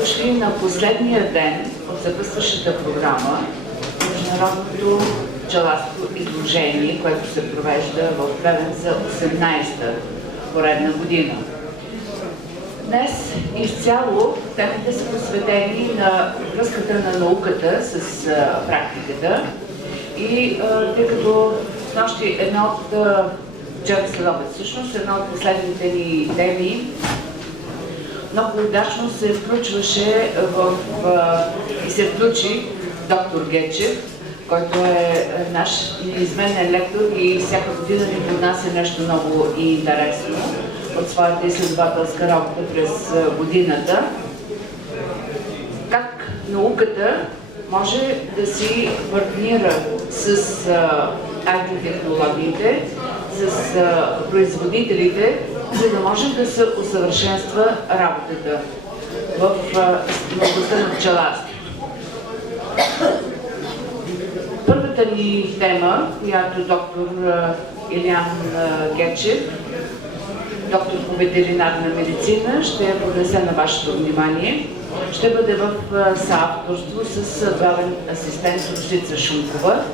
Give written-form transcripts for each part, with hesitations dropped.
дошли на последния ден от съпътстващата програма Международното пчеларско изложение, което се провежда в Плевен за 18-та поредна година. Днес изцяло темите са посветени на връзката на науката с практиката и тъй като снощи вчера следобед всъщност, една от последните ни теми много удачно се включваше и се включи доктор Гечев, който е наш неизменен лектор и всяка година ни поднася нещо много и интересно от своята изследователска работа през годината. Как науката може да си партнира с IT-технологиите, с производителите, за да може да се усъвършенства работата в областта на пчеларството. Първата ни тема, която доктор Илиян Гечев, доктор по ветеринарна медицина, ще я поднесе на вашето внимание. Ще бъде в съавторство с главен асистент Росица Шумкова,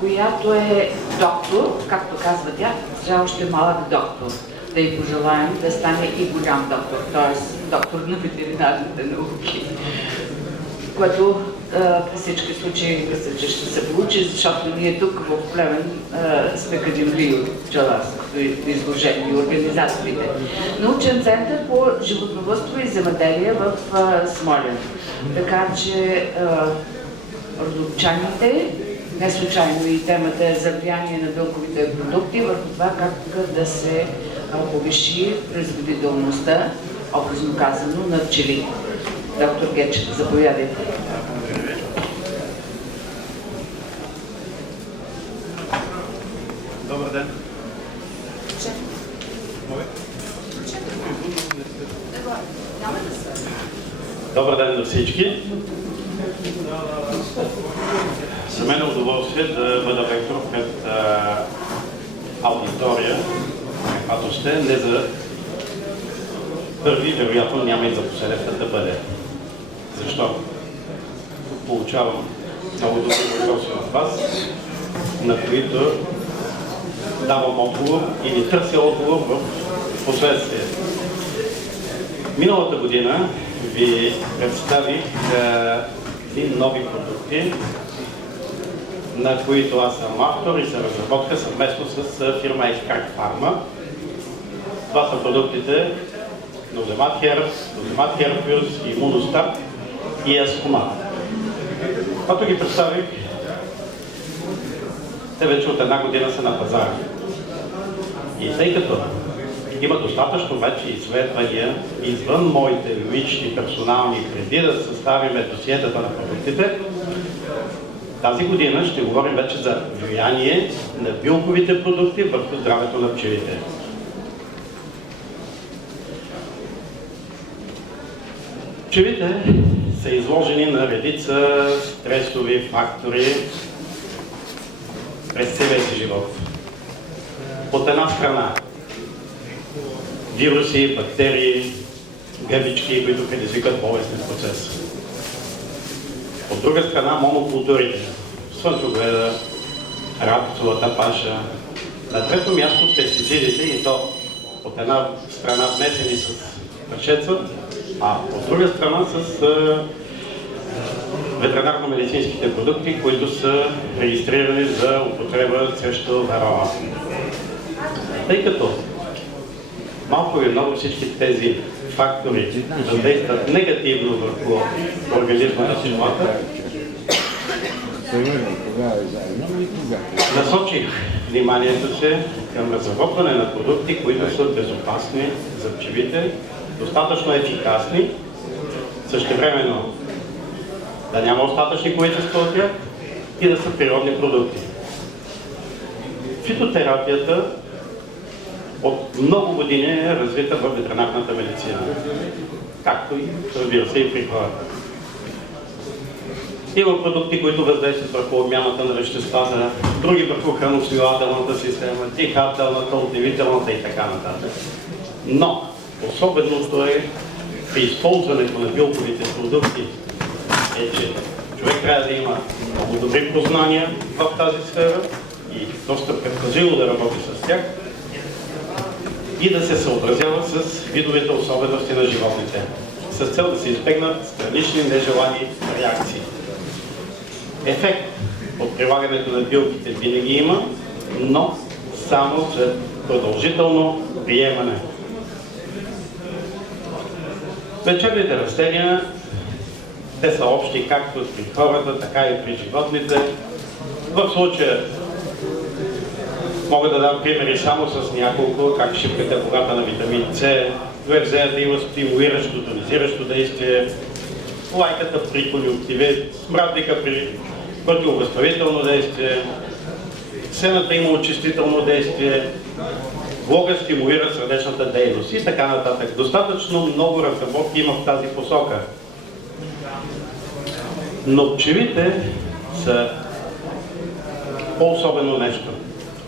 която е доктор, както казва тя, сега още малък доктор. Да й пожелаем да стане и голям доктор, т.е. доктор на ветеринарните науки, което при всички случаи мисля, че ще се получи, защото ние тук в Плевен сме кадимли от пчеларското изложение и организаторите. Научен център по животновъдство и земеделие в Смолян. Така че родопчаните, не случайно и темата е за влияние на белковите продукти върху това как да се повиши производителността, образно казано, на пчелите. Доктор Гечев, заповядайте. Добър ден. Добър ден на всички. За мен е удоволствие да бъда лектор пред аудитория, каквато ще не за първи, вероятно няма и за последен път да бъде. Защо? Получавам много добри въпроси от вас, на които давам отговор или търся отговор в последствие. Миналата година ви представих нови продукти, на които аз съм автор и за разработка съвместно с фирма Extract Pharma. Това са продуктите Ноземат Herpes, Имуностат и Аскомат. Когато ги представих, те вече от една година са на пазара. И тъй като има достатъчно вече изследвания извън моите лични, персонални, преди да съставим досиетата на продуктите, тази година ще говорим вече за влияние на билковите продукти върху здравето на пчелите. Пчелите са изложени на редица стресови фактори през целия си живот. От една страна вируси, бактерии, гъбички, които предизвикат болестен процес. От друга страна монокултурите, слънчогледа, рапсовата паша. На трето място пестицидите, и то от една страна смесени с прашеца, а от друга страна с ветеринарно-медицинските продукти, които са регистрирани за употреба срещу вароа. Тъй като малко или много всички тези фактори въздействат негативно върху организма на пчелата, насочих вниманието си към разработване на продукти, които са безопасни за пчелите, достатъчно ефикасни, същевременно да няма остатъчни количества от тях и да са природни продукти. Фитотерапията от много години е развита в ветеринарната медицина, както и, разбира се, и при хората. Има продукти, които въздействат върху обмяната на веществата, други върху храносмилателната система, дихателната, отделителната и така нататък. Но особеното е при използването на билковите продукти е, че човек трябва да има много добри познания в тази сфера и доста предпазливо да работи с тях и да се съобразява с видовите особености на животните, с цел да се избегнат странични нежелани реакции. Ефект от прилагането на билките винаги има, но само след продължително приемане. Лечебните растения, те са общи както при хората, така и при животните. В случая мога да дам примери само с няколко, как шипката е богата на витамин С, верзеята има стимулиращо, тонизиращо действие, лайката при конюнктивит, смрадника при противовъзправително действие, сената има очистително действие, влога стимулира сърдечната дейност и така нататък. Достатъчно много разработки има в тази посока. Но пчелите са по-особено нещо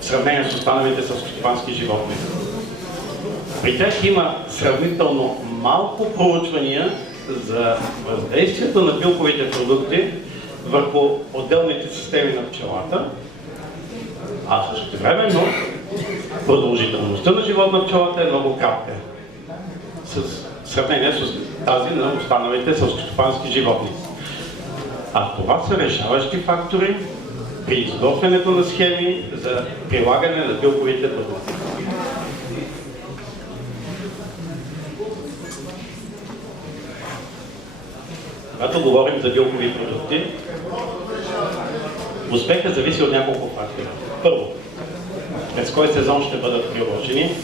в сравнение с останалите селскостопански животни. При тях има сравнително малко проучвания за въздействието на билковите продукти върху отделните системи на пчелата, а същевременно продължителността на живот на пчелата е много кратка в сравнение с тази на останалите селскостопански животни. А това са решаващи фактори при изготвянето на схеми за прилагане на билковите продукти. Когато говорим за билкови продукти, успехът зависи от няколко фактора. Първо, през кой сезон ще бъдат приложени,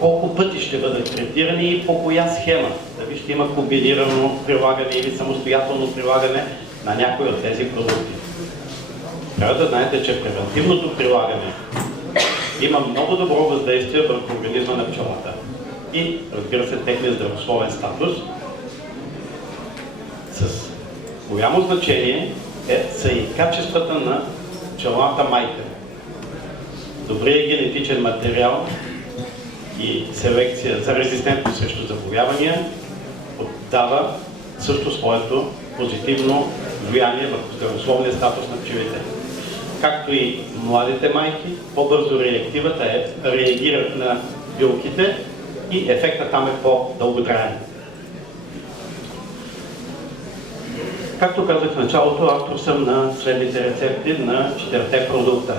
колко пъти ще бъдат третирани и по коя схема. Дали ще има комбинирано прилагане или самостоятелно прилагане на някои от тези продукти. Трябва да знаете, че превентивното прилагане има много добро въздействие върху организма на пчелата и, разбира се, техния здравословен статус. С голямо значение са и качествата на пчелата майка. Добрият генетичен материал и селекция за резистентност срещу заболявания дава също своето позитивно влияние върху здравословния статус на пчелите. Както и младите майки, по-бързо реагират на билките и ефектът там е по-дълготраен. Както казах в началото, автор съм на следните рецепти на 4 продукта.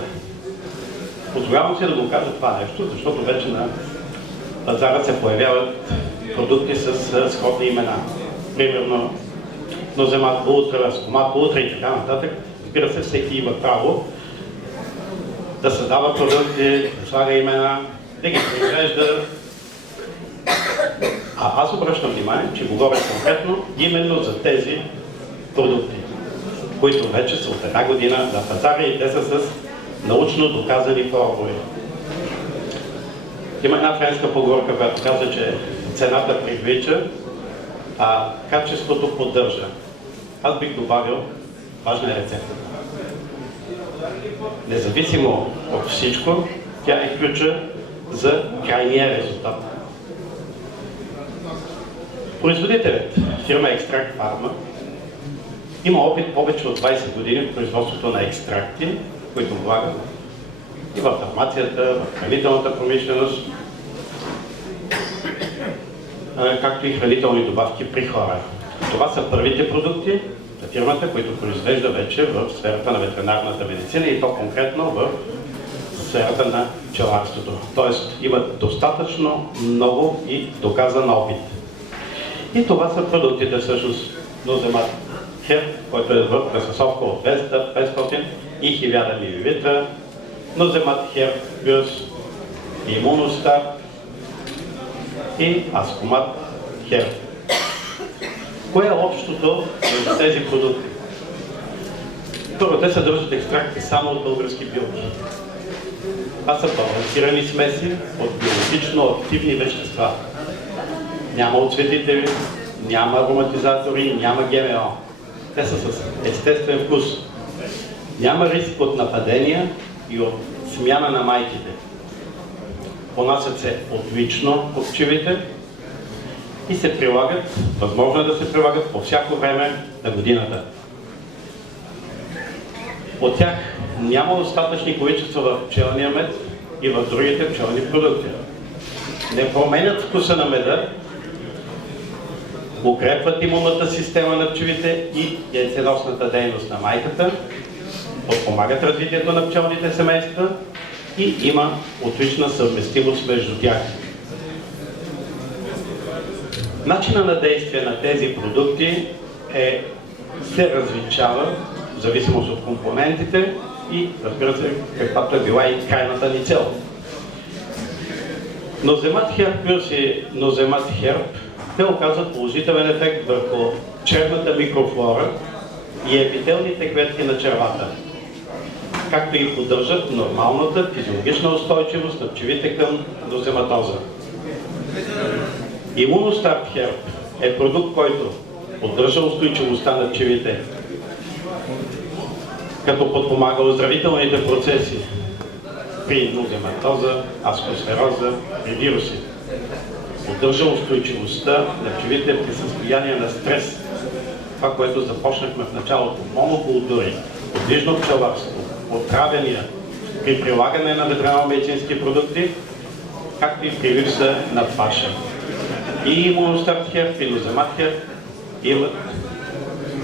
Позволявам си да го кажа това нещо, защото вече на пазара се появяват продукти с сходни имена. Примерно Ноземат Ултра, Аскомат Ултра и така нататък. Разбира се, всеки има право да създава продукти, да слага имена, да ги произвежда. А аз обръщам внимание, че говоря конкретно именно за тези продукти, които вече са от 1 година на пазара и те са с научно доказани формули. Има една френска поговорка, която казва, че цената привлича, а качеството поддържа. Аз бих добавил, важна е рецептата. Независимо от всичко, тя е ключа за крайния резултат. Производителят, фирма Екстракт Фарма, има опит повече от 20 години в производството на екстракти, които влагат и в фармацията, в хранителната промишленост, както и хранителни добавки при хора. Това са първите продукти на фирмата, които произвежда вече в сферата на ветеринарната медицина и то конкретно в сферата на пчеларството. Тоест имат достатъчно много и доказан опит. И това са продуктите всъщност Ноземат Хер, който е в пресъсовка от 200, 500 и 1000 мл. Ноземат Хер плюс Имуностар и Аскомат Хер. Кое е общото между тези продукти? Първо, те съдържат екстракти само от български билки. Това са балансирани смеси от биологично активни вещества. Няма оцветители, няма ароматизатори, няма ГМО. Те са с естествен вкус. Няма риск от нападения и от смяна на майките. Понасят се отлично от пчелите и се прилагат, възможно е да се прилагат по всяко време на годината. От тях няма достатъчни количества в пчелния мед и в другите пчелни продукти. Не променят вкуса на меда, укрепват имунната система на пчелите и яйценосната дейност на майката, подпомагат развитието на пчелните семейства и има отлична съвместимост между тях. Начинът на действие на тези продукти се различава в зависимост от компонентите и, разбира се, каквато е била и крайната ни цел. Ноземат херб плюс и ноземат херб те оказват положителен ефект върху черната микрофлора и епителните клетки на червата, както и поддържат нормалната физиологична устойчивост на пчелите към нозематоза. Имуностарт херб е продукт, който поддържа устойчивостта на пчелите, като подпомага оздравителните процеси при нозематоза, аскосфероза и вируси. Поддържа устойчивостта на пчелите при състояние на стрес. Това, което започнахме в началото. Монокултури, подвижно пчеларство, отравяния при прилагане на ветеринарно-медицински продукти, както и при липса на паша. И имуностарт херб и ноземат херб имат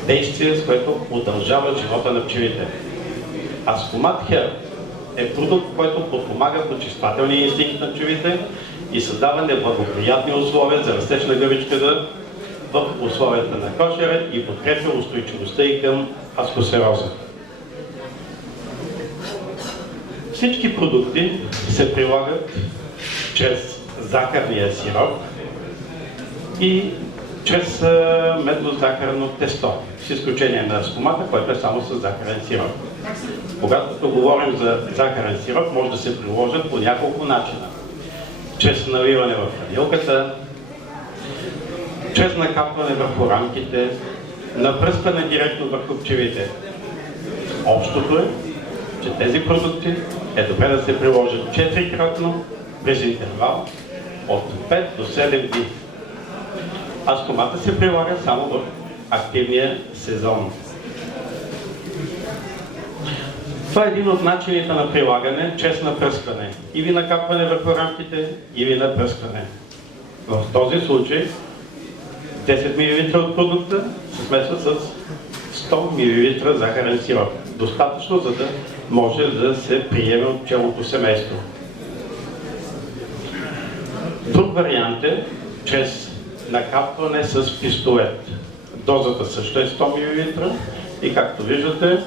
действие, с което удължава живота на пчелите. Аскомат херб е продукт, който подпомага почиствателния инстинкт на пчелите и създава неблагоприятни условия за растеж на гъбичката в условията на кошера и подкрепя устойчивостта и към аскосфероза. Всички продукти се прилагат чрез захарния сироп и чрез медно-захарно тесто, с изключение на аскомата, който е само с захарен сироп. Когато говорим за захарен сироп, може да се приложат по няколко начина. Чрез наливане в хранилката, чрез накапване върху рамките, напръскване директно върху пчелите. Общото е, че тези продукти е добре да се приложат 4-кратно без интервал от 5 до 7 дни. Аскомата се прилага само в активния сезон. Това е един от начините на прилагане чрез напръскване. Или накапване върху рамките, или напръскване. В този случай 10 мл от продукта се смесва с 100 мл захарен сироп. Достатъчно, за да може да се приеме от пчелното семейство. Друг вариант е чрез накапване с пистолет. Дозата също е 100 мл и, както виждате,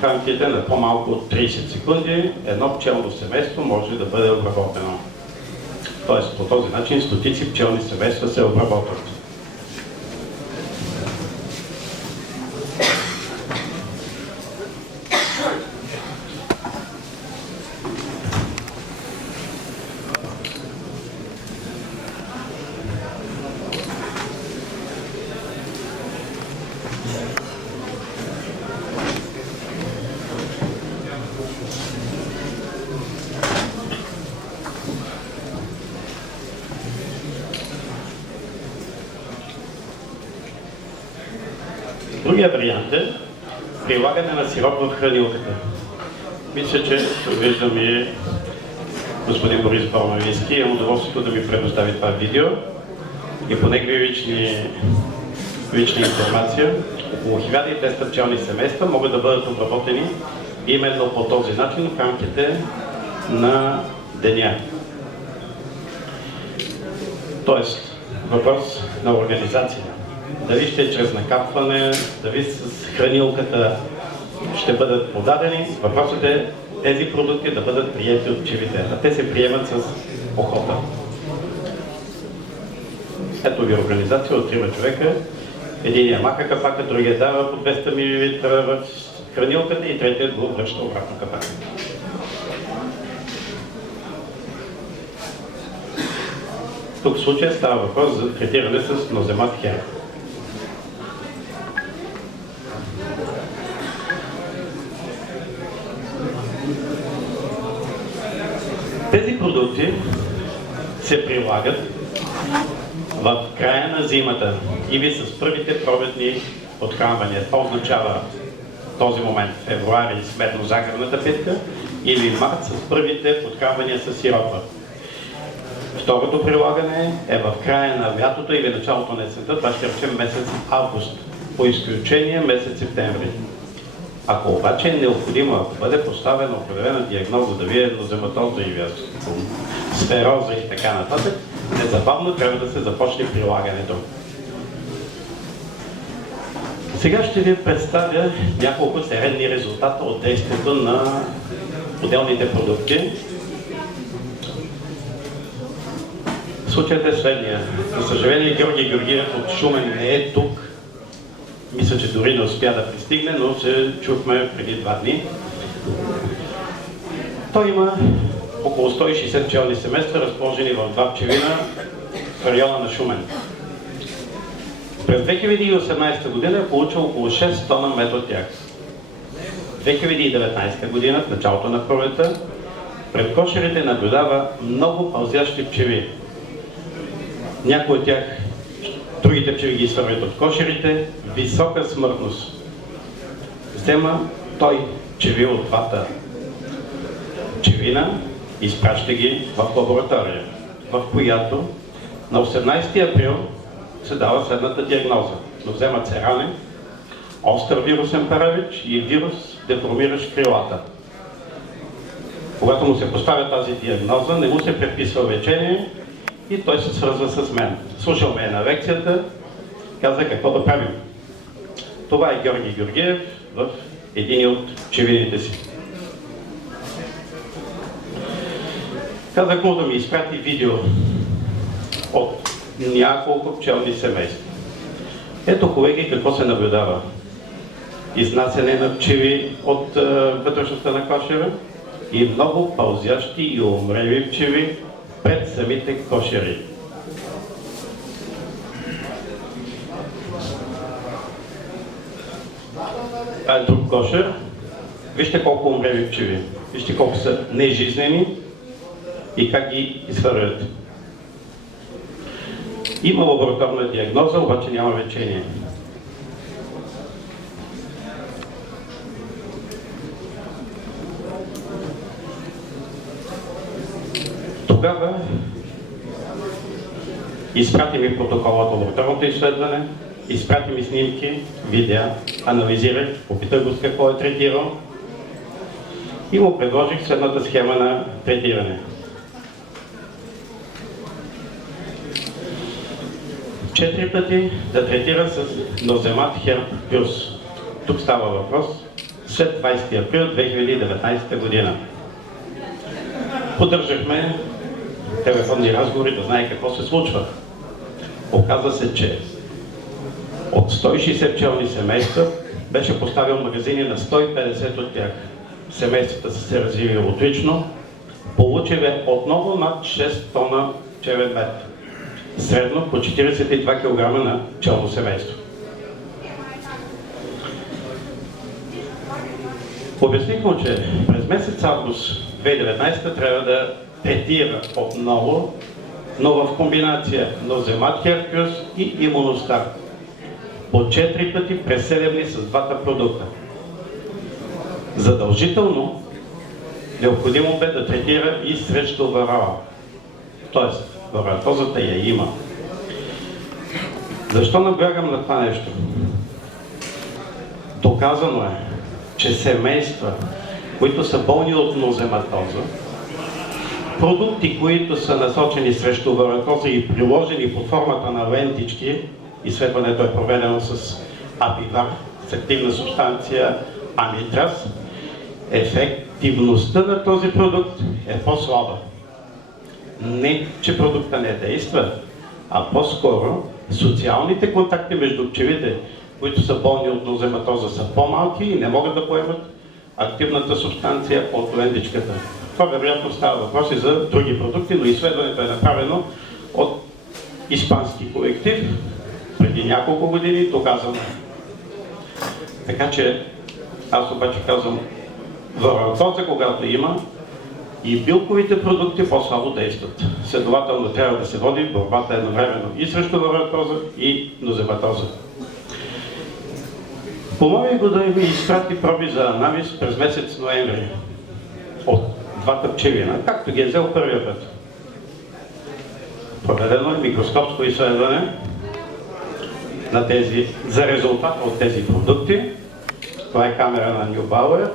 в рамките на по-малко от 30 секунди едно пчелно семейство може да бъде обработено. Тоест, по този начин стотици пчелни семейства се обработват. Другия вариант е прилагане на сироп в хранилката. Мисля, че виждам и господин Борис Борновински. Имам удоволствието да ми предостави това видео и по негови лична информация. Около 1200 пчелни семейства могат да бъдат обработени именно по този начин в рамките на деня. Тоест, въпрос на организация. Дали ще чрез накапване, дали с хранилката ще бъдат подадени. Въпросът е тези продукти да бъдат приети от пчелите, а те се приемат с охота. Ето ви организация от 3 човека. Единият маха капака, другия дава по 200 мл в хранилката и третият го връща обратно капака. Тук в случая става въпрос за третиране с ноземат херб. Тези продукти се прилагат в края на зимата или с първите пробедни подхранвания. Това означава този момент февруари с медно-захарната питка или март с първите подхранвания с сиропа. Второто прилагане е в края на лятото или началото на есента, това ще речем месец август, по изключение месец септември. Ако обаче е необходимо, ако бъде поставена определена диагноза, да ви е еднозематоза или сфероза и така нататък, незабавно трябва да се започне прилагането. Сега ще ви представя няколко средни резултата от действието на отделните продукти. Случаят е следния. За съжаление, Георги Георгиев от Шумен не е тук. Мисля, че дори не успя да пристигне, но се чухме преди 2 дни. Той има около 160 пчелни семейства, разположени в 2 пчелина в района на Шумен. През 2018 година е получил около 6 тона мед от тях. 2019 година, в началото на пролета, пред кошерите наблюдава много пълзящи пчели. Някои от тях, другите пчели ги изхвърлят от кошерите, висока смъртност. Взема той пчели от 2-та пчелина, изпраща ги в лаборатория, в която на 18 април се дава следната диагноза. Но вземат се рани, остър вирусен паралич и вирус, деформиращ крилата. Когато му се поставя тази диагноза, не му се предписва лечение и той се свързва с мен. Слушал ме на лекцията, каза какво да правим. Това е Георги Георгиев в един от пчелините си. Казах му да ми изпрати видео от няколко пчелни семейства. Ето, колеги, какво се наблюдава. Изнасяне на пчели от вътрешността на кошера и много пълзящи и умрели пчели пред самите кошери. Това е друг кошер. Вижте колко умрели пчели. Вижте колко са нежизнени и как ги изхвърлят. Има лабораторна диагноза, обаче няма лечение. Тогава изпрати ми протокола от лабораторното изследване, изпрати ми снимки, видеа, анализирах, попитах го с какво е третирал и му предложих следната схема на третиране. 4 пъти да третира с Ноземат Херб Плюс. Тук става въпрос след 20 април 2019 година. Поддържахме телефонни разговори да знае какво се случва. Оказва се, че от 160 пчелни семейства беше поставил магазини на 150 от тях. Семействата са се развили отлично. Получили отново над 6 тона пчелен мед. Средно по 42 кг на пчелно семейство. Обясних му, че през месец август 2019 трябва да третира отново, но в комбинация Ноземат Херкюс и Имуностар. По 4 пъти през 7 дни с 2-та продукта. Задължително необходимо бе да третира и срещу варала. Тоест, варатозата я има. Защо наблягам на това нещо? Доказано е, че семейства, които са болни от нозематоза, продукти, които са насочени срещу варатоза и приложени под формата на лентички, изследването е проведено с апивар, с активна субстанция амитраз, ефективността на този продукт е по-слаба. Не, че продукта не действа, а по-скоро социалните контакти между пчелите, които са болни от нозематоза, са по-малки и не могат да поемат активната субстанция от лентичката. Това вероятно става въпроси за други продукти, но изследването е направено от испански колектив преди няколко години, доказано. Така че аз обаче казвам, варатоза когато има и билковите продукти по-слабо действат. Следователно трябва да се води борбата едновременно и срещу вариатоза и нозематоза. Помоли го да ми изпрати проби за анализ през месец ноември от двата пчелина, както ги е взел първия път. Проведено е микроскопско изследване за резултата от тези продукти. Това е камера на Нюбауер.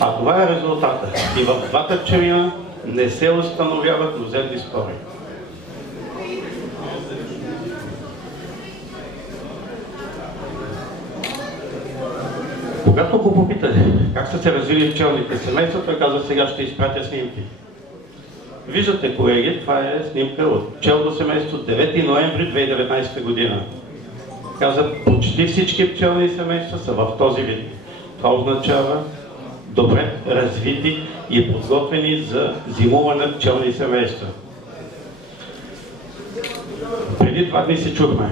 А това е резултата. И в двата пчелина не се установяват ноземни спори. Когато го попитах как са се развили пчелните семейства, той каза: сега ще изпратя снимки. Виждате, колеги, това е снимка от пчелно семейство 9 ноември 2019 година. Каза, почти всички пчелни семейства са в този вид. Това означава добре развити и подготвени за зимуване пчелни семейства. Преди 2 дни се чухме.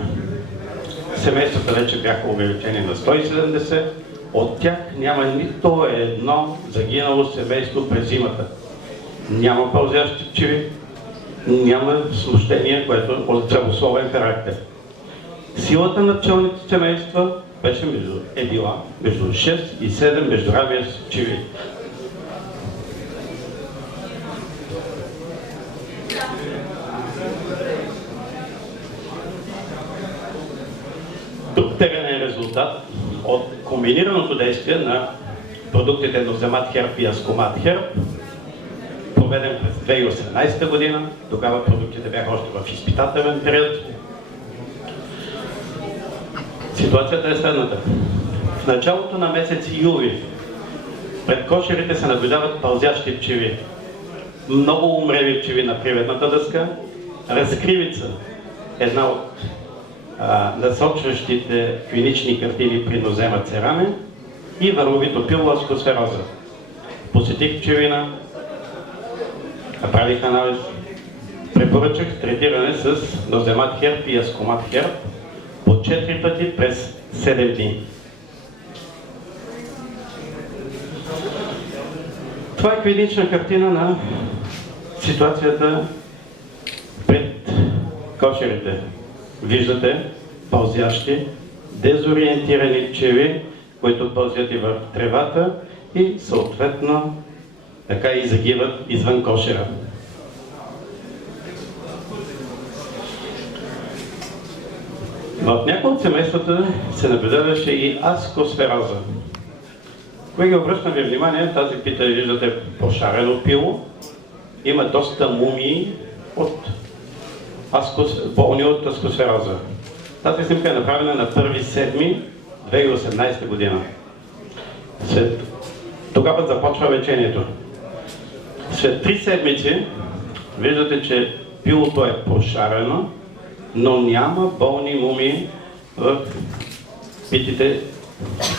Семействата вече бяха увеличени на 170. От тях няма нито едно загинало семейство през зимата. Няма пълзящи пчели, няма смущение, което е от здравословен характер. Силата на пчелните семейства е била между 6 и 7 междуравия с пчели. Друг теренен резултат от комбинираното действие на продуктите Ноземат Херб и Аскомат Херб, проведен през 2018 година. Тогава продуктите бяха още в изпитателен период. Ситуацията е следната. В началото на месец юли пред кошерите се наблюдават пълзящи пчели. Много умрели пчели на приведната дъска, разкривица, една от насочващите клинични картини при нозема цераме, и върловито пило аскосфероза. Посетих пчелина, направих анализ, препоръчах третиране с Ноземат Херб и Аскомат Херб по 4 пъти през 7 дни. Това е клинична картина на ситуацията пред кошерите. Виждате пълзящи, дезориентирани пчели, които пълзят и в тревата и съответно така и загиват извън кошера. В някои от семействата се наблюдаваше и аскосфероза. Колеги, обръщам ви внимание, тази пита, виждате пошарено пило, има доста мумии от болни от аскосфероза. Тази снимка е направена на 1.7.2018 година. Тогава започва лечението. След 3 седмици виждате, че пилото е пошарено, но няма болни мумии в питите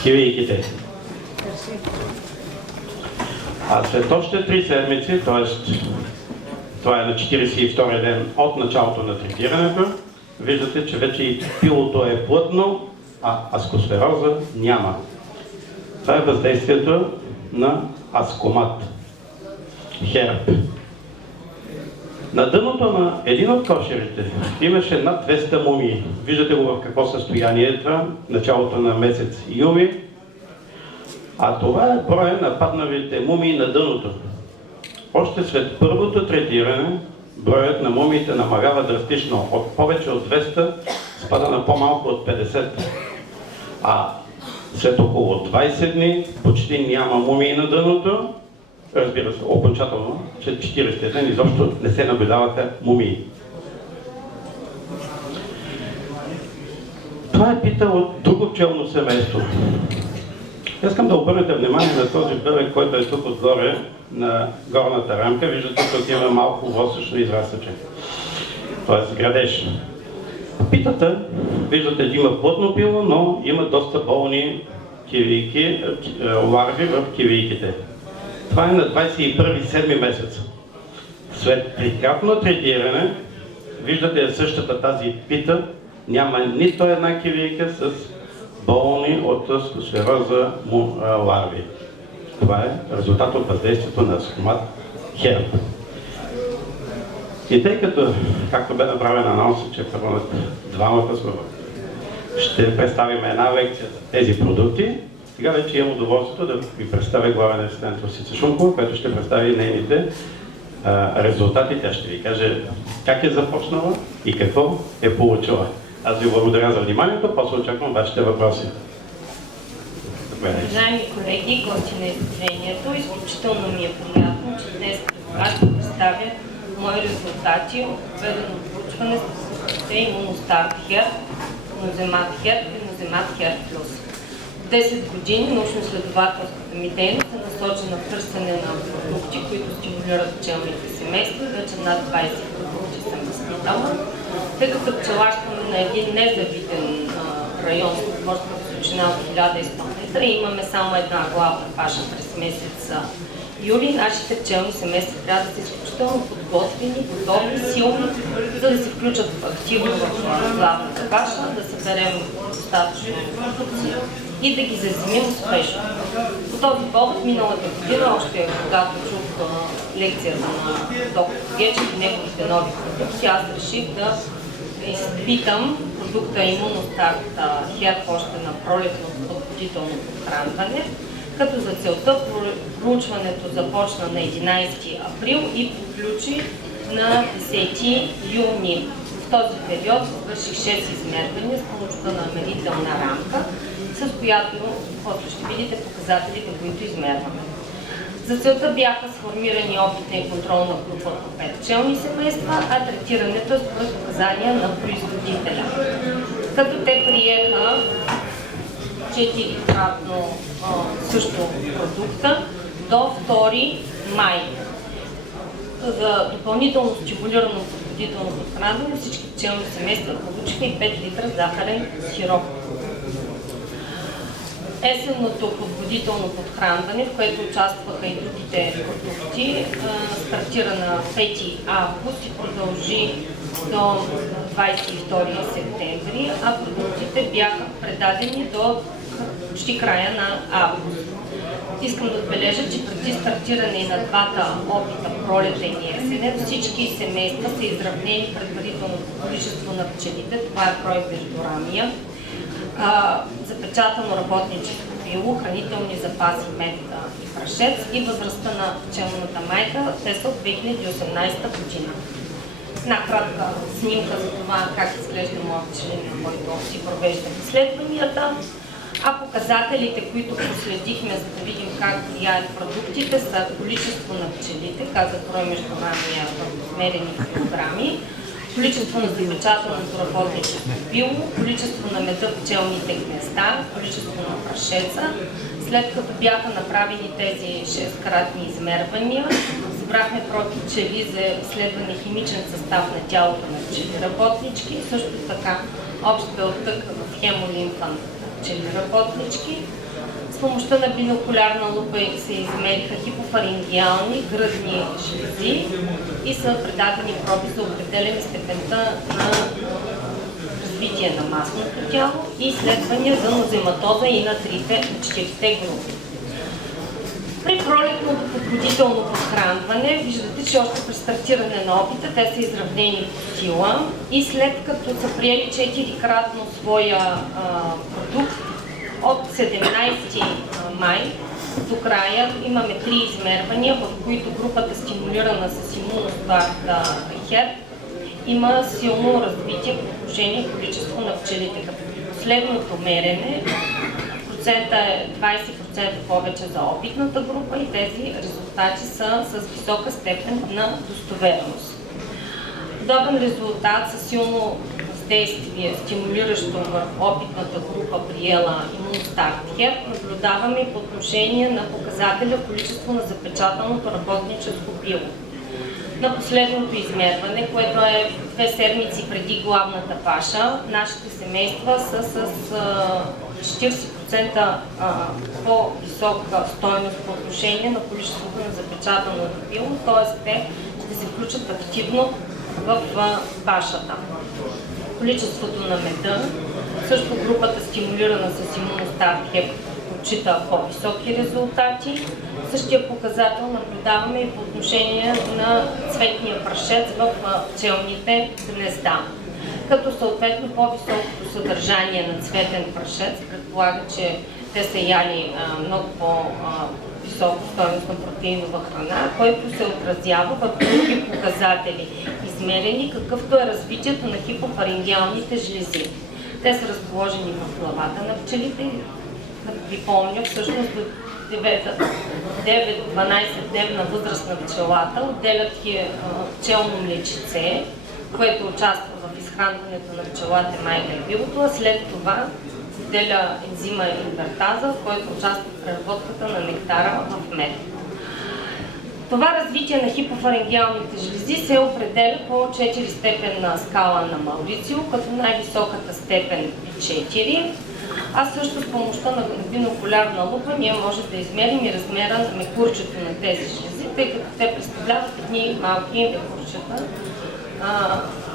хилийките. А след още 3 седмици, т.е. това е на 42-я ден от началото на третирането, виждате, че вече и пилото е плътно, а аскосфероза няма. Това е въздействието на Аскомат Херб. На дъното на един от кошерите имаше над 200 мумии. Виждате го в какво състояние е това, началото на месец юли. А това е броя на падналите мумии на дъното. Още след първото третиране, броят на мумиите намалява драстично. От повече от 200 спада на по-малко от 50. А след около 20 дни почти няма мумии на дъното. Разбира се, окончателно, след 40 дни изобщо не се наблюдаваха мумии. Това е пита от друго пчелно семейство. Искам да обърнете внимание на този бебек, който е тук отгоре на горната рамка. Виждате, тук има малко восъчно израстъче. Т.е. градеж. Питата, виждате, че има плътно пило, но има доста болни килийки, ларви в килийките. Това е на 21-7 месец. След трикратно третиране, виждате същата тази пита, няма нито една килийка с болни от аскосфероза ларви. Това е резултат от въздействието на асхромат херб. И тъй като, както бе направен анонс, че двамата ще представим една лекция за тези продукти, сега вече имам удоволствието да ви представя главен асистент Росица Шумкова, която ще представи нейните резултати. Тя ще ви каже как е започнала и какво е получила. Аз ви благодаря за вниманието, после очаквам вашите въпроси. Уважаеми колеги, гости на изложението, изключително ми е приятно, че днес пред вас ще представя мои резултати от проведено проучване с имуностарт херб, ноземат херб и ноземат херб плюс. 10 години научно-изследователската ми дейност е насочена в търсене на продукти, които стимулират пчелните семейства. Вече над 20 продукти съм изпитала. Тъй като пчеларстваме на един незавиден район с морска височина от 1100 метра и имаме само една главна паша през месец юли, нашите пчелни семейства трябва да са изключително подготвени, готови, силни, за да се включат активно в главната паша, да съберем достатъчно продукция и да ги заземим успешно. По този повод миналата година, още когато чух лекцията на доктор Гечев и неговите нови продукти, аз реших да изпитам продукта Имуностарт херб още на пролетно подходително подхранване, като за целта проучването започна на 11 април и приключи на 10 юни. В този период свърших 6 измервания с помощта на мерителна рамка, с която ще видите показателите, които измерваме. За целта бяха сформирани опитна и контролна група по 5 пчелни семейства, а третирането е според показания на производителя. Като те приеха 4-кратно също продукта до 2 май. За допълнително стимулирано подходително подхранване всички пчелни семейства получиха и 5 литра захарен сироп. Есенното подводително подхранване, в което участваха и другите продукти, стартира на 5 август и продължи до 22 септември, а продуктите бяха предадени до почти края на август. Искам да отбележа, че преди стартиране на двата опита, пролетен и есенен, всички семейства са изравнени предварително количество на пчелите, това е брой междурамия, запечатано работническо било, хранителни запаси, мед и прашец и възрастта на пчелната майка, те са от 2018 година. Една кратка снимка за това как изглежда моят пчелин, на който си провеждам изследванията. А показателите, които проследихме, за да видим как влияят продуктите, са количество на пчелите, казах брой междурамия в измерени килограми, количество на запечатаното работническо било, количество на меда в пчелните гнезда, количество на прашеца. След като бяха направени тези 6-кратни измервания, събрахме проби пчели за изследване химичен състав на тялото на пчели работнички, също така общ белтък в хемолимфа на пчели работнички. С помощта на бинокулярна лупа се измериха хипофарингеални гръдни жлези и са предадени проби за определяне степента на развитие на масното тяло и изследвания за нозематоза и на 4-те групи. При пролетното подходително подхранване виждате, че още при стартиране на опита те са изравнени по сила и след като са приели 4-кратно своя продукт, от 17 май до края имаме 3 измервания, в които групата стимулирана с Имуностарт херб има силно развитие по отношение количество на пчелите. Като при последното мерене процента е 20% повече за опитната група и тези резултати са с висока степен на достоверност. Подобен резултат със силно въздействие, стимулиращо върху опитната група, приела Имуностарт херб, наблюдаваме и по отношение на показателя количество на запечатаното работническо било. На последното измерване, което е 2 седмици преди главната паша, нашите семейства са с 40% по-висока стойност по отношение на количеството на запечатаното било, т.е. те ще се включат активно в пашата. Количеството на меда, също групата стимулирана с Имуностарт херб отчита по-високи резултати. Същия показател наблюдаваме и по отношение на цветния прашец в пчелните гнезда. Като съответно по-високото съдържание на цветен прашец предполага, че те са яли много по-високо стойностна протеинова храна, който се отразява върху други показатели, измерени, какъвто е развитието на хипофарингеалните жлези. Те са разположени в главата на пчелите. Да припомня, всъщност до 9-12 дневна възраст на пчелата отделят пчелно млечице, което участва в изхранването на пчелата майка и билото, а след това отделя ензима инвертаза, който участва в преработката на нектара в мед. Това развитие на хипофарингеалните жлези се определя по 4-степенна скала на Маурицио, като най-високата степен е 4, а също с помощта на бинокулярна лупа ние може да измерим и размера на мекурчето на тези жлези, тъй като те представляват едни малки мекурчета.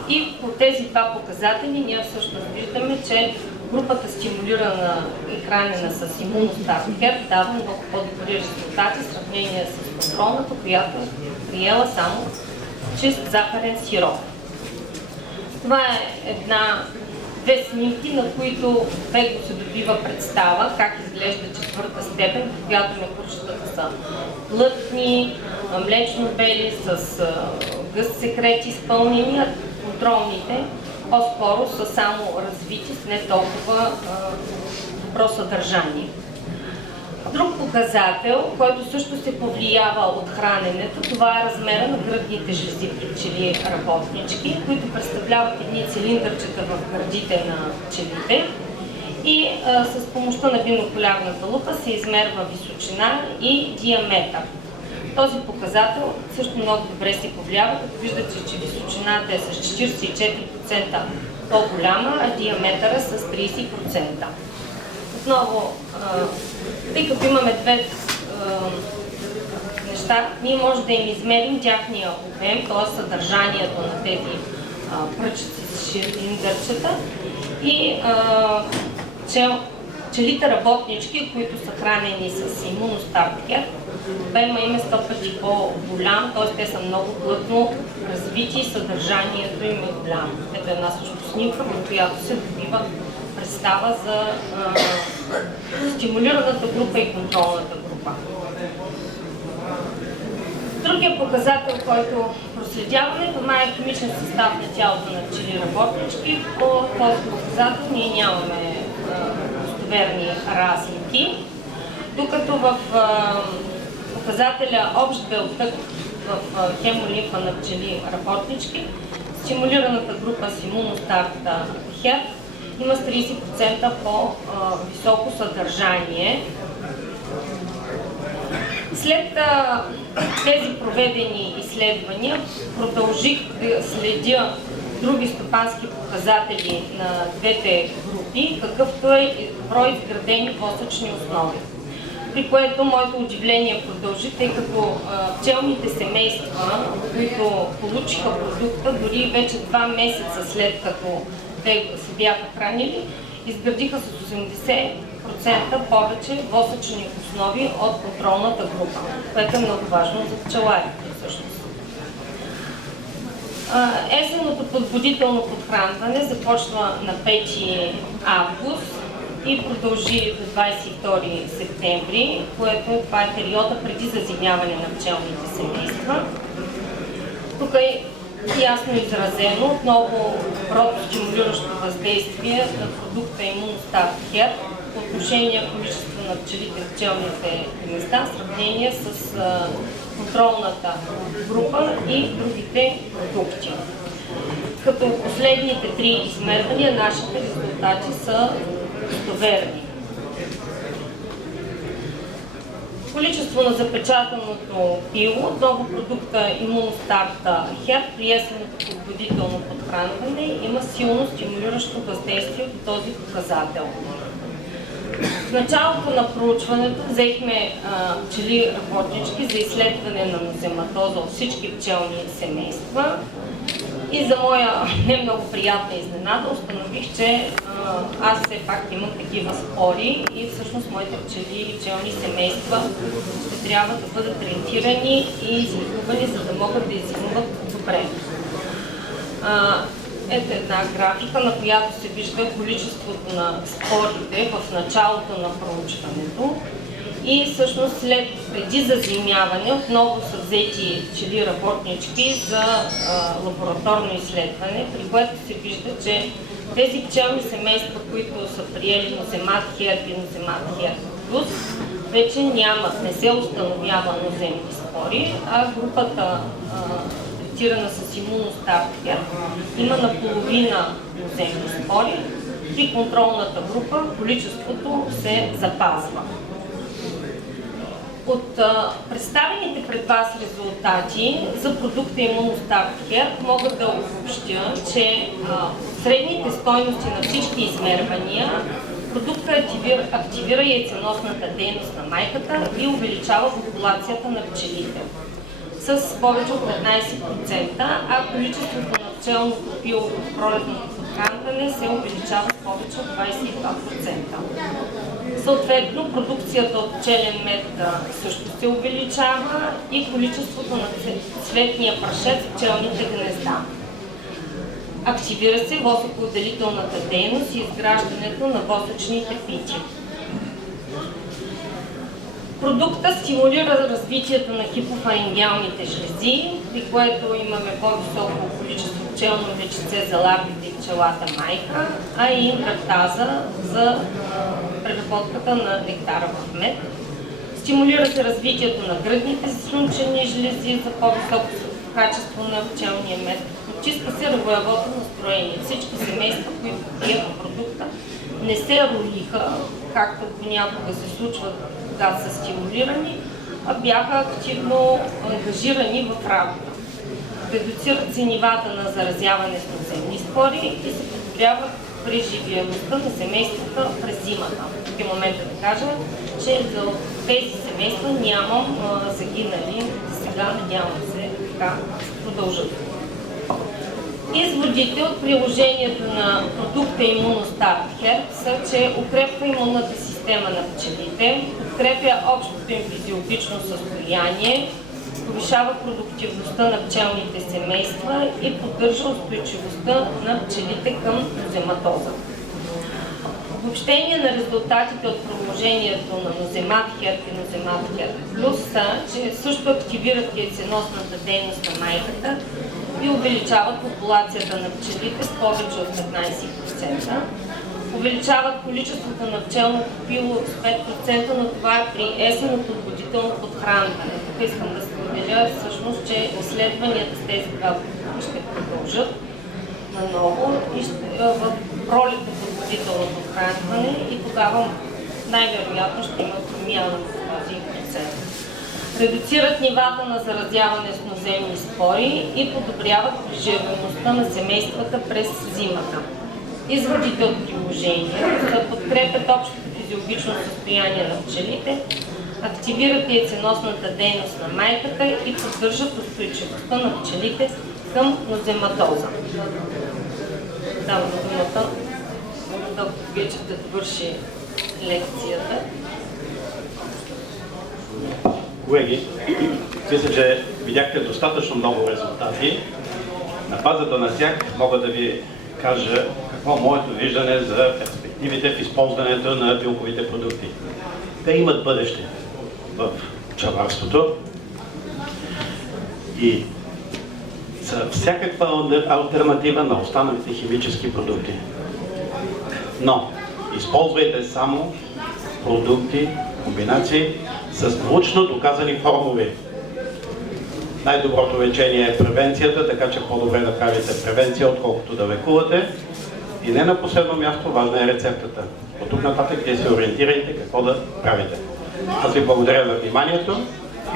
И по тези два показатели ние всъщност виждаме, че групата стимулирана и хранена с имуностат херб дава много по-добри резултати в сравнение с контролната, която е приела само чист захарен сироп. Това е две снимки, на които бегло се добива представа как изглежда четвърта степен, в която мекурчетата са плътни, млечно-бели, с гъст секрет изпълнени, а контролните по-скоро са само развити с не толкова добро съдържание. Друг показател, който също се повлиява от храненето, това е размера на гръдните жлези при пчели работнички, които представляват едни цилиндърчета в гърдите на пчелите и с помощта на бинокулярната лупа се измерва височина и диаметър. Този показател също много добре се повлиява, като виждате, че височината е с 44% по-голяма, а диаметъра с 30%. Отново, тъй като имаме две неща, ние може да им измерим тяхния обем, т.е. съдържанието на тези пръчици с шилиндърчета и пчелите работнички, които са хранени с имуностарт херб, обема им е 100 пъти по-голям, т.е. те са много плътно развити и съдържанието им е голямо. Ето една също снимка, в която се добива представа за стимулираната група и контролната група. Другия показател, който проследяваме, това е химичен състав на тялото на пчели работнички. По този показател ние нямаме достоверни разлики, докато в показателя общ белтък в хемолимфа на пчели работнички, стимулираната група с имуностарта херб има с 30% по-високо съдържание. След тези проведени изследвания продължих да следя други стопански показатели на двете групи, какъвто е брой изградени восъчни основи. При което моето удивление продължи, тъй като пчелните семейства, които получиха продукта, дори вече 2 месеца след като те се бяха хранили, изградиха с 80% повече восъчни основи от контролната група, което е много важно за пчеларите всъщност. Есенното подбудително подхранване започва на 5 август и продължи до 22 септември, което това е периода преди зазимяване на пчелните семейства. Тук е ясно изразено отново доброто стимулиращо въздействие на продукта имуностарт херб по отношение количество на пчелите в пчелните гнезда в сравнение с контролната група и другите продукти. Като последните 3 измервания, нашите резултати са достоверни. Количество на запечатаното пило, отново продукта имуностарта херб при есенното подбудително подхранване има силно стимулиращо въздействие по този показател. В началото на проучването взехме пчели работнички за изследване на нозематоза от всички пчелни семейства и за моя не много приятна изненада установих, че аз все пак имам такива спори и всъщност моите пчели и пчелни семейства ще трябва да бъдат рентирани и излекувани, за да могат да иззимуват добре. Ето една графика, на която се вижда количеството на спорите в началото на проучването. И всъщност преди зазимяване отново са взети пчели работнички за лабораторно изследване, при което се вижда, че тези пчелни семейства, които са приели ноземат херб и ноземат херб плюс, вече нямат, не се установява ноземни спори, а групата третирана с имуностарт херб има наполовина ноземни спори. При контролната група количеството се запазва. От представените пред вас резултати за продукта Имуностарт Херб мога да обобщя, че от средните стойности на всички измервания продукта активира яйценосната дейност на майката и увеличава популацията на пчелите с повече от 15%, а количеството на пчелното пило в пролетното подхранване се увеличава с повече от 22%. Съответно, продукцията от пчелен мед също се увеличава и количеството на цветния прашец в пчелните гнезда. Активира се восъкоотделителната дейност и изграждането на восъчните пити. Продуктът стимулира развитието на хипофарингеалните жлези, при което имаме по-високо количество пчелно млечице за ларвите и пчелата майка, а и интрактаза за преработката на нектара в мед. Стимулира се развитието на гръдните слънчени жлези за по-високо качество на пчелния мед. Почиска се роевото настроение. Всички семейства, които приеха продукта, не се ролиха, както понякога се случва, когато са стимулирани, а бяха активно ангажирани в работа. Редуцират се нивата на заразяване с ноземни спори и се подобрява преживяемостта на семействата през зимата. В момента да кажа, че за тези семейства нямам загинали, сега надявам се така продължат. Изводите от приложението на продукта Имуностарт Херб са, че укрепва имунната система на пчелите, подкрепя общото им физиологично състояние, повишава продуктивността на пчелните семейства и поддържа устойчивостта на пчелите към нозематоза. Обобщение на резултатите от приложението на ноземат херб и ноземат херб плюс са, че също активират яйценосната дейност на майката и увеличават популацията на пчелите с повече от 15%. Увеличават количеството на пчелното пило с 5%, но това е при есенното отводително подхранване. Тук искам да споделя всъщност, че изследванията с тези два продукти ще продължат наново и в пролетно подводително подхранване и тогава най-вероятно ще има промяна в този процес. Редуцират нивата на заразяване с ноземни спори и подобряват преживяемостта на семействата през зимата. Изводите от приложението подкрепят общото физиологично състояние на пчелите, активират яйценосната дейност на майката и поддържат устойчивостта на пчелите към нозематоза. Давам думата на доктор Гечев да довърши лекцията. Колеги, мисля, че видяхте достатъчно много резултати. На базата на тях мога да ви кажа какво е моето виждане за перспективите в използването на билковите продукти. Те имат бъдеще в пчеларството и са всякаква алтернатива на останалите химически продукти. Но използвайте само продукти, комбинации с научно доказани формули. Най-доброто лечение е превенцията, така че по-добре да правите превенция, отколкото да лекувате. И не на последно място, важна е рецептата. От тук нататък вие се ориентирайте какво да правите. Аз ви благодаря за вниманието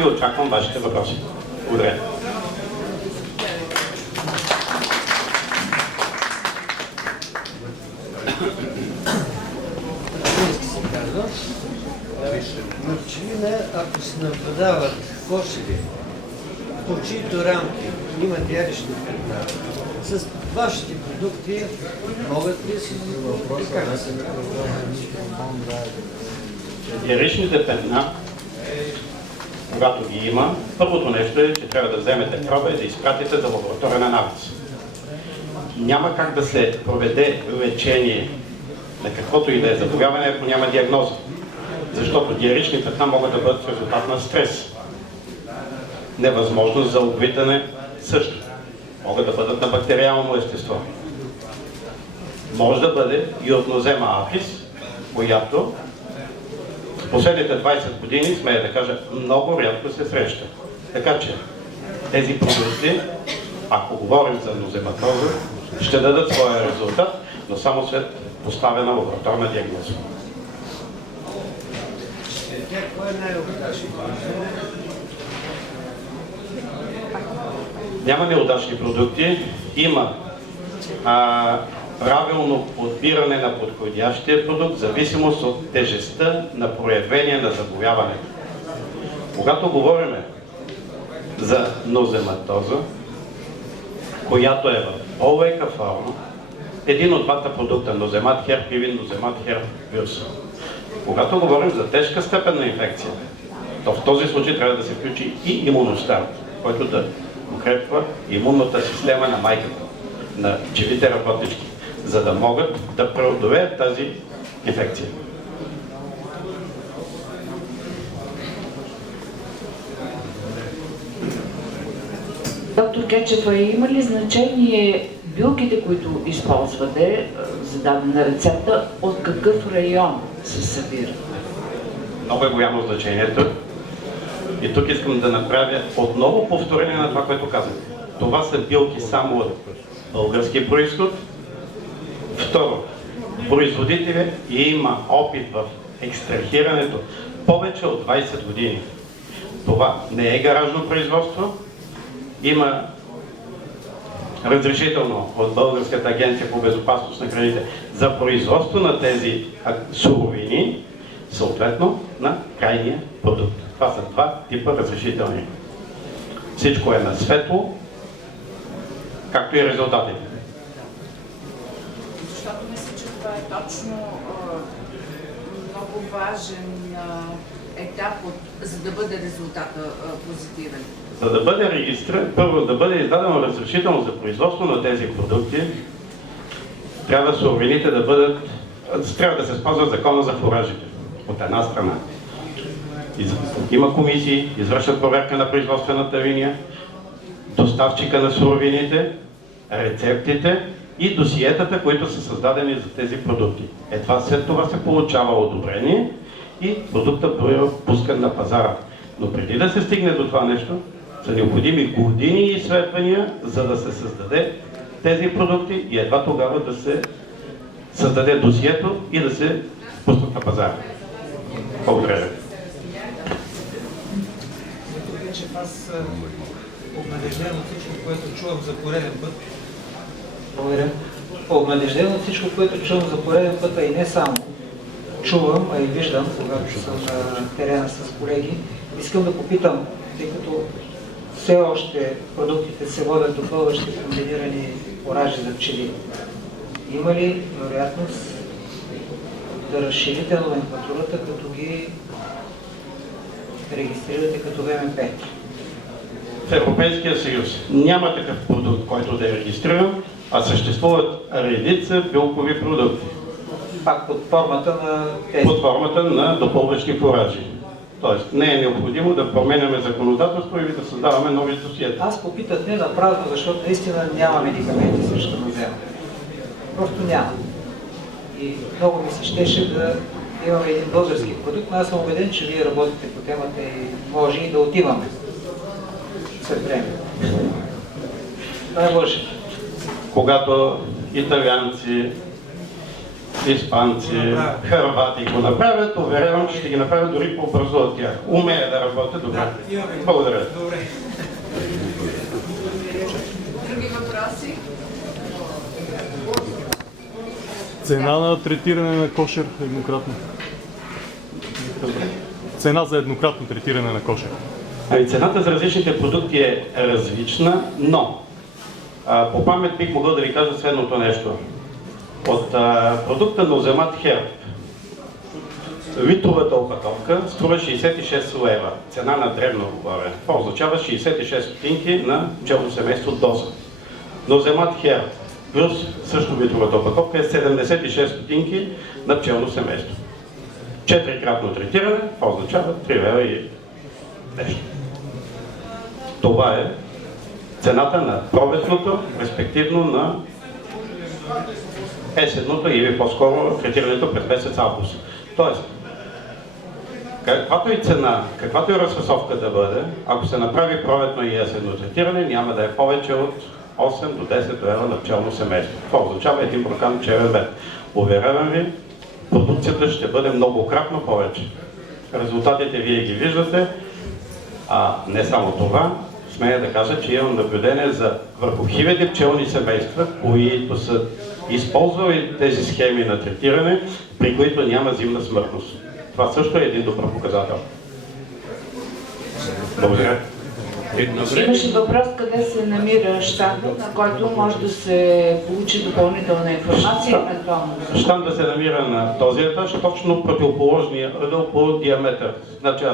и очаквам вашите въпроси. Благодаря. На пчелина, ако се наблюдават кошеви, по чието рамки имат ярещни петна, с вашите продукти могат ли да се прикажат? Диаричните петна, когато ги има, първото нещо е, че трябва да вземете проба и да изпратите за лабораторен анализ. Няма как да се проведе лечение на каквото и да е заболяване, ако няма диагноза. Защото диарични петна могат да бъдат в резултат на стрес. Невъзможност за обвитане също. Могат да бъдат на бактериално естество. Може да бъде и от нозема апис, която в последните 20 години, смея да кажа, много рядко се среща. Така че тези продукти, ако говорим за нозематоза, ще дадат своя резултат, но само след поставена лабораторна диагноза. Кой е най-удачен? Няма неудачни продукти, има правилно подбиране на подходящия продукт в зависимост от тежестта на проявление на заболяването. Когато говорим за нозематоза, която е в по-лека форма, един от двата продукта, ноземат херпивин, ноземат херпвирус. Когато говорим за тежка степен на инфекция, то в този случай трябва да се включи и имуностар, който да укрепва имунната система на майката, на пчелите работнички, за да могат да преодолеят тази инфекция. Доктор Гечева, има ли значение билките, които използвате за дадена рецепта, от какъв район се събират? Много е голямо значението. И тук искам да направя отново повторение на това, което казах. Това са билки само от български произход. Второ, производителят има опит в екстрахирането повече от 20 години. Това не е гаражно производство. Има разрешително от Българската агенция по безопасност на храните за производство на тези суровини, съответно на крайния продукт. Това са два типа разрешителни. Всичко е на светло, както и резултатите. Защото мисля, че това е точно много важен етап, за да бъде резултата позитивен. За да бъде регистриран, първо да бъде издадено разрешително за производство на тези продукти, трябва суровините да бъдат, трябва да се спазва закона за фуражите, от една страна. Има комисии, извършват проверка на производствената линия, доставчика на суровините, рецептите и досиетата, които са създадени за тези продукти. Едва след това се получава одобрение и продуктът бъде пускан на пазара. Но преди да се стигне до това нещо, са необходими години изследвания, за да се създаде тези продукти и едва тогава да се създаде досието и да се пуснат на пазара. Благодаря. Аз обнадежден от всичко, което чувам за пореден път. Благодаря. Обнадежден от всичко, което чувам за пореден път, а и не само. Чувам, а и виждам, когато съм на терена с колеги. Искам да попитам, тъй като все още продуктите се водят допълващи комбинирани фуражи за пчели. Има ли вероятност да разширите номенклатурата, като ги регистрирате като ВМП? В Европейския съюз няма такъв продукт, който да е регистриран, а съществуват редица билкови продукти. Пак под формата на тези? Под формата на допълващи фуражи. Тоест не е необходимо да променяме законодателство или да създаваме нови досиета. Аз попитах не на празно, защото наистина няма медикаменти срещу нозема. Просто няма. И много ми се щеше да имаме един български продукт, но аз съм убеден, че вие работите по темата и може и да отиваме след време. Това е лъжа. Когато италианци, испанци, хървати го направят, уверявам, че ще ги направят дори по-бързо от тях. Умея да работят добре. Благодаря. Добре. Други въпроси? Цена на третиране на кошер еднократно. Цена за еднократно третиране на кошер. Ами цената за различните продукти е различна, но По памет бих могъл да ви кажа следното нещо. От продукта Ноземат Херб, литровата опаковка струва 66 лева. Цена на дребно говоря. Това означава 66 стотинки на пчелно семейство доза. Ноземат Херб плюс също литровата опаковка е 76 стотинки на пчелно семейство. 4-кратно третиране, това означава 3 лева и нещо. Това е цената на провесното, респективно на есенното или по-скоро третирането през месец август. Тоест, каквато и цена, каквато и разфасовка да бъде, ако се направи пролетно и есенно третиране, няма да е повече от 8 до 10 лева на пчелно семейство. Това означава 1 буркан черен мед. Уверявам ви, продукцията ще бъде многократно повече. Резултатите вие ги виждате, а не само това, смея да кажа, че имам наблюдение върху хиляди пчелни семейства, които са използвали тези схеми на третиране, при които няма зимна смъртност. Това също е един добър показател. Благодаря. Имаше въпрос къде се намира щандът, на който може да се получи допълнителна информация. Щандът се намира на този етаж, точно противоположния ъгъл по диаметър. Значи,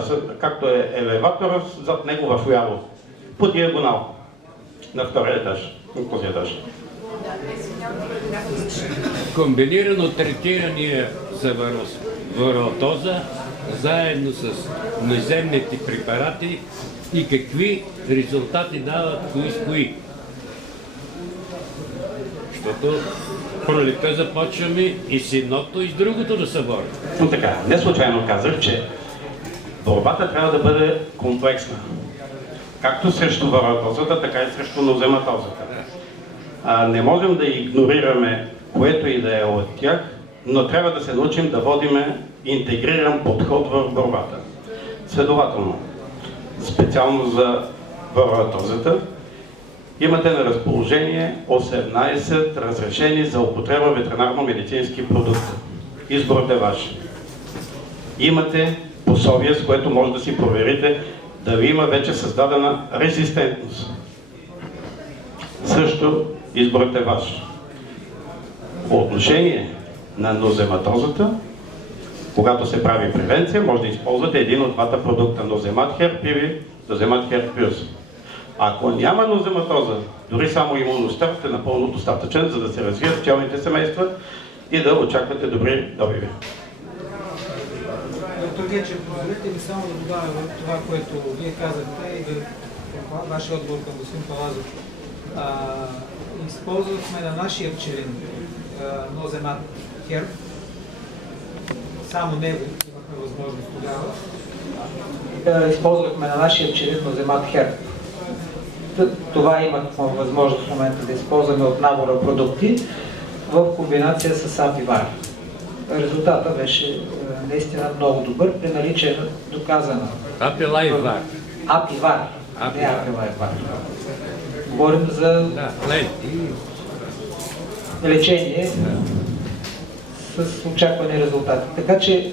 както е елеватора, зад него в ляво, по диагонал, на втория етаж, на този етаж. Комбинирано третиране за вароатоза, заедно с наземните препарати и какви резултати дават кои с кои. Защото пролетта започваме и с едното и с другото да се борим. Но така, не случайно казах, че борбата трябва да бъде комплексна. Както срещу вароатозата, така и срещу нозематозата. Не можем да игнорираме което и да е от тях, но трябва да се научим да водиме интегриран подход в борбата. Следователно, специално за вароатозата, имате на разположение 18 разрешени за употреба ветеринарно-медицински продукти. Изборът е ваш. Имате пособие, с което може да си проверите дали има вече създадена резистентност. Също изборът е ваш. По отношение на нозематозата, когато се прави превенция, може да използвате един от двата продукта, Ноземат Херб или Ноземат Херб Плюс. Ако няма нозематоза, дори само имуностар, сте напълно достатъчен, за да се развият пчелните семейства и да очаквате добри добиви. Доктор Гечев, позволете ми само да добавя това, което вие казахте и вашия отговор към господин Палазов. Използвахме на нашия пчелин Ноземат Херб. Само него имахме възможност тогава. Използвахме на нашия пчелин Ноземат Херб. Това имахме възможност в момента да използваме от набора продукти в комбинация с Апивар. Резултата беше наистина много добър при наличие на доказана. Апилайвар. Апивар, не Апилайвар. Говорим за лечение с очаквани резултати. Така че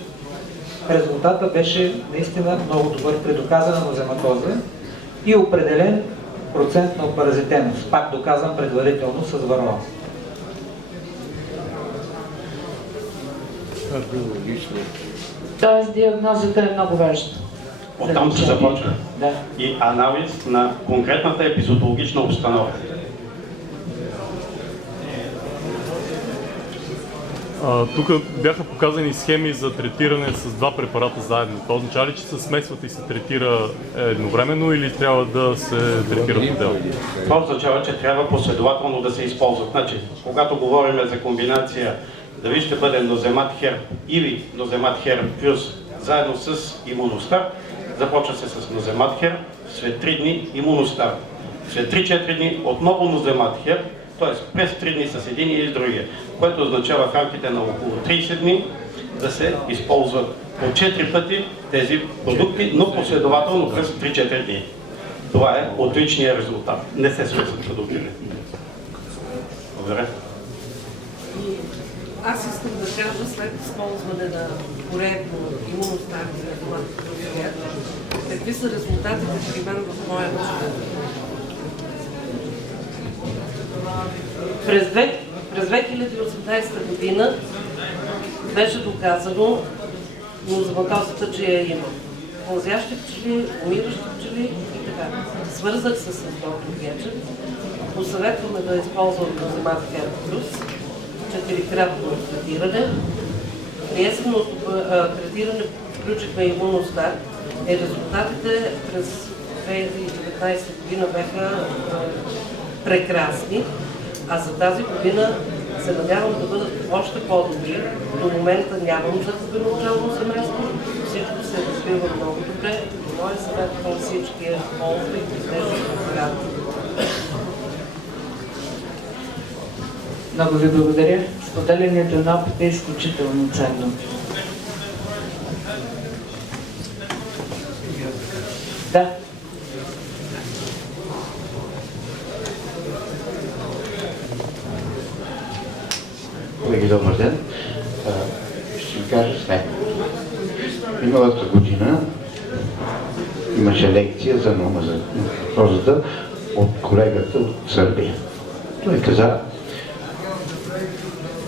резултата беше наистина много добър при доказана нозематоза и определен процент на паразитенност, пак доказан предварително с вароа. Тоест диагнозата е много важна. Оттам се започва. Да. И анализ на конкретната епизодологична обстановка. Тук бяха показани схеми за третиране с два препарата заедно. Това означава ли, че се смесват и се третира едновременно или трябва да се третират отделно? Това означава, че трябва последователно да се използват. Значи, когато говорим за комбинация, дали ще бъде Ноземат Херб или Ноземат Херб Плюс заедно с имуностар, започва се с Ноземат Херб, след 3 дни имуностар. След 3-4 дни отново Ноземат Херб, т.е. през 3 дни с един и с другия, което означава в рамките на около 30 дни да се използват по 4 пъти тези продукти, но последователно през 3-4 дни. Това е отличният резултат. Не се свързват продуктите. Благодаря. Аз искам да кажа, след използване на поредно имуностарни резултати, какви са резултатите при мен в моя член. През 2018 година беше доказано музоматозата, че я има. Пълзящи пчели, умиращи пчели и така. Свързах се с доктор Гечев. Посъветваме да използвам Музомат Херб Плюс, 4-кратно третиране. При есенното третиране включихме имуностат и резултатите през 2019 година бяха прекрасни, а за тази година се надявам да бъдат още по-добри. До момента нямам загубено начално семейство, всичко се развива много добре. Моя съвет към всички е ползвайте тези програми. Много ви благодаря. Споделянето на опит е изключително ценно. Да. Колеги, добър ден. Ще ви кажа следното. Миналата година имаше лекция за номазатозата от колегата от Сърбия. Той каза,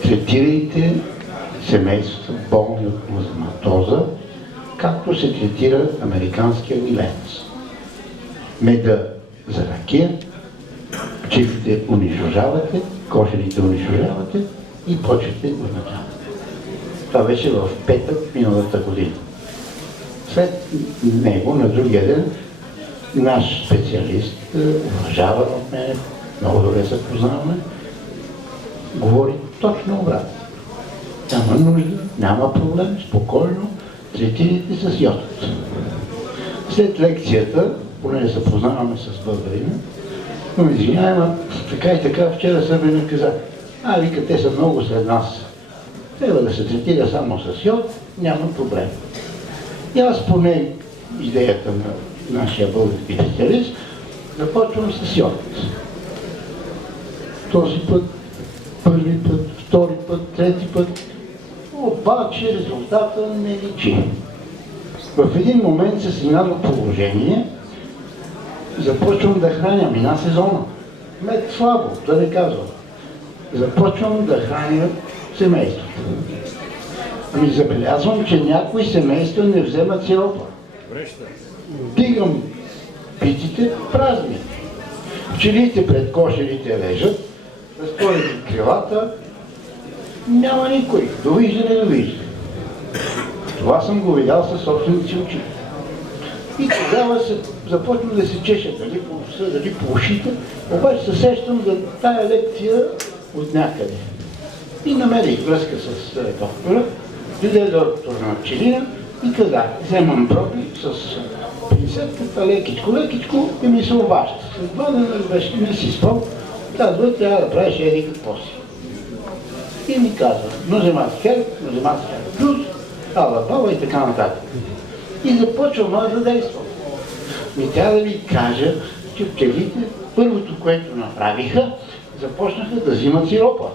третирайте семействата болни от музоматоза, както се третира американския миленец. Меда за ракия, пчелите унищожавате, кошерите унищожавате и почвите от начало. Това беше в петък миналата година. След него, на другия ден, наш специалист, уважаван от мен, много добре се познаваме, говори точно обратно. Няма нужда, няма проблем, спокойно, третирайте с йод. След лекцията, понеже се познаваме с българина, но извинявай, така и така, вчера Сърбина каза, вика, те са много след нас. Трябва да се третира само с йод, няма проблем. И аз поне идеята на нашия български специалист, започвам с йод. Този път, първи път, втори път, трети път, обаче резултата не личи. В един момент се стигна до положение, започвам да храня, мина сезона. Мед слабо, да не казвам. Започвам да храня семейството. Забелязвам, че някои семейства не вземат сиропа. Дигам питите празни. Пчелите пред кошерите лежат, разтворят крилата, няма никой. Довиждане, довиждане. Това съм го видял със собствените си очи. И тогава започвам да се чеша, дали по уста, дали по ушите, обаче се сещам за тая лекция от някъде. И намерих връзка с доктора, дойде доктор на пчелина и каза, вземам проби с пинцетката, лекичко и ми се обажда. С 2 дена беше не си спал, казва, трябва да правиш еди какво си. И ми казва, Музомат Херб Плюс, ала-бала и така нататък. И започвам аз да действам. Трябва да ви кажа, че пчелите, първото, което направиха, започнаха да взимат сиропа.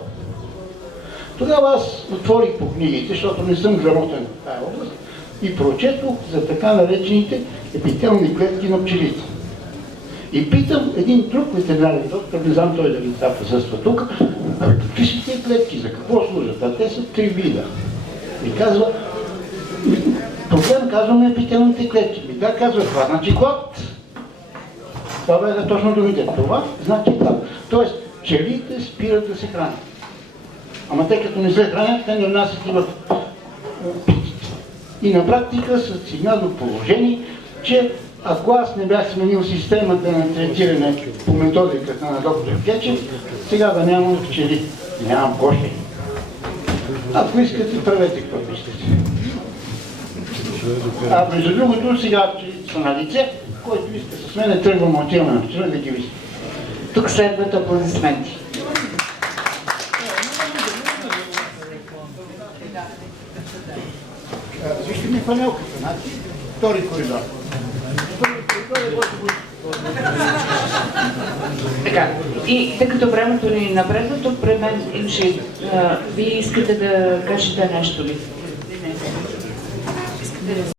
Тогава аз отворих по книгите, защото не съм грамотен в тази област, и прочетох за така наречените епителни клетки на пчелите. И питам един друг ветеринарен доктор, не знам той дали това присъства тук, какви са тези клетки, за какво служат? А те са 3 вида. И казва, проблем казваме епителните клетки. Да, казва, това значи глад. Това бяха точно думите. Това значи глад. Тоест, пчелите спират да се хранят. Ама те като не се хранят, те не внасят и в питите. И на практика са стигнали до положение, че ако аз не бях сменил системата на третиране по методиката на доктор Гечев, сега да нямам пчели, нямам кошери. Ако искате, правете каквото искате. А между другото, сега пчелите са на лице, който иска с мене, тръгвам отиваме на пчела да ги вижда. Тук следват аплодисменти. Вижте ми панелката, значи, втори коридор. Така, и тъй като времето ни напредва, тук пред мен имаше... Вие искате да кажете нещо ли?